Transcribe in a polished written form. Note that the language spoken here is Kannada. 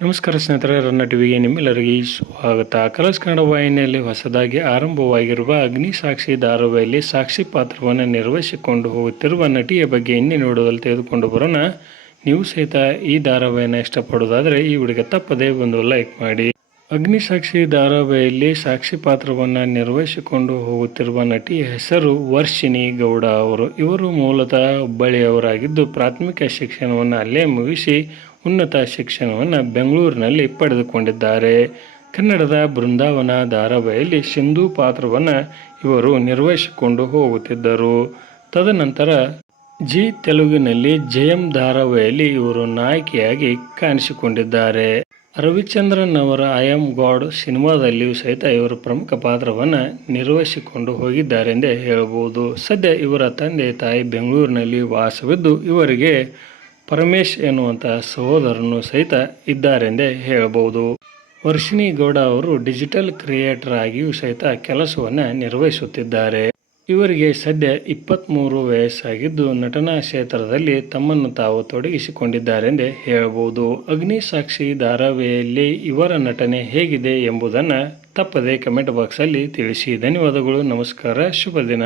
ನಮಸ್ಕಾರ ಸ್ನೇಹಿತರೆ, ರನ್ನ ಟಿವಿಗೆ ನಿಮ್ಮೆಲ್ಲರಿಗೆ ಸ್ವಾಗತ. ಕಲರ್ಸ್ ಕನ್ನಡ ವಾಹಿನಿಯಲ್ಲಿ ಹೊಸದಾಗಿ ಆರಂಭವಾಗಿರುವ ಅಗ್ನಿ ಸಾಕ್ಷಿ ಧಾರಾವಾಹಿಯಲ್ಲಿ ಸಾಕ್ಷಿ ಪಾತ್ರವನ್ನು ನಿರ್ವಹಿಸಿಕೊಂಡು ಹೋಗುತ್ತಿರುವ ನಟಿಯ ಬಗ್ಗೆ ಇನ್ನೇ ನೋಡುವಲ್ಲಿ ತೆಗೆದುಕೊಂಡು ಬರೋಣ. ನೀವು ಸಹಿತ ಈ ಧಾರಾವಾಹಿಯನ್ನು ಇಷ್ಟಪಡೋದಾದರೆ ಈ ವಿಡಿಯೋಗೆ ತಪ್ಪದೇ ಒಂದು ಲೈಕ್ ಮಾಡಿ. ಅಗ್ನಿ ಸಾಕ್ಷಿ ಧಾರಾವಾಹಿಯಲ್ಲಿ ಸಾಕ್ಷಿ ಪಾತ್ರವನ್ನು ನಿರ್ವಹಿಸಿಕೊಂಡು ಹೋಗುತ್ತಿರುವ ನಟಿಯ ಹೆಸರು ವರ್ಷಿಣಿ ಗೌಡ ಅವರು. ಇವರು ಮೂಲತಃ ಹುಬ್ಬಳ್ಳಿಯವರಾಗಿದ್ದು ಪ್ರಾಥಮಿಕ ಶಿಕ್ಷಣವನ್ನು ಅಲ್ಲೇ ಮುಗಿಸಿ ಉನ್ನತ ಶಿಕ್ಷಣವನ್ನು ಬೆಂಗಳೂರಿನಲ್ಲಿ ಪಡೆದುಕೊಂಡಿದ್ದಾರೆ. ಕನ್ನಡದ ಬೃಂದಾವನ ಧಾರಾವಾಹಿಯಲ್ಲಿ ಸಿಂಧು ಪಾತ್ರವನ್ನು ಇವರು ನಿರ್ವಹಿಸಿಕೊಂಡು ಹೋಗುತ್ತಿದ್ದರು. ತದನಂತರ ಜಿ ತೆಲುಗಿನಲ್ಲಿ ಜಯಂ ಧಾರಾವಾಹಿಯಲ್ಲಿ ಇವರು ನಾಯಕಿಯಾಗಿ ಕಾಣಿಸಿಕೊಂಡಿದ್ದಾರೆ. ರವಿಚಂದ್ರನ್ ಅವರ ಐ ಆಮ್ ಗಾಡ್ ಸಿನಿಮಾದಲ್ಲಿಯೂ ಸಹಿತ ಇವರು ಪ್ರಮುಖ ಪಾತ್ರವನ್ನು ನಿರ್ವಹಿಸಿಕೊಂಡು ಹೋಗಿದ್ದಾರೆ ಎಂದೇ ಹೇಳಬಹುದು. ಸದ್ಯ ಇವರ ತಂದೆ ತಾಯಿ ಬೆಂಗಳೂರಿನಲ್ಲಿ ವಾಸವಿದ್ದು ಇವರಿಗೆ ಪರಮೇಶ್ ಎನ್ನುವಂಥ ಸಹೋದರನು ಸಹಿತ ಇದ್ದಾರೆಂದೇ ಹೇಳಬಹುದು. ವರ್ಷಿಣಿ ಗೌಡ ಅವರು ಡಿಜಿಟಲ್ ಕ್ರಿಯೇಟರ್ ಆಗಿಯೂ ಸಹಿತ ಕೆಲಸವನ್ನು ನಿರ್ವಹಿಸುತ್ತಿದ್ದಾರೆ. ಇವರಿಗೆ ಸದ್ಯ 23 ವಯಸ್ಸಾಗಿದ್ದು ನಟನಾ ಕ್ಷೇತ್ರದಲ್ಲಿ ತಮ್ಮನ್ನು ತಾವು ತೊಡಗಿಸಿಕೊಂಡಿದ್ದಾರೆಂದೇ ಹೇಳಬಹುದು. ಅಗ್ನಿ ಸಾಕ್ಷಿ ಧಾರಾವಾಹಿಯಲ್ಲಿ ಇವರ ನಟನೆ ಹೇಗಿದೆ ಎಂಬುದನ್ನು ತಪ್ಪದೇ ಕಮೆಂಟ್ ಬಾಕ್ಸಲ್ಲಿ ತಿಳಿಸಿ. ಧನ್ಯವಾದಗಳು. ನಮಸ್ಕಾರ. ಶುಭ ದಿನ.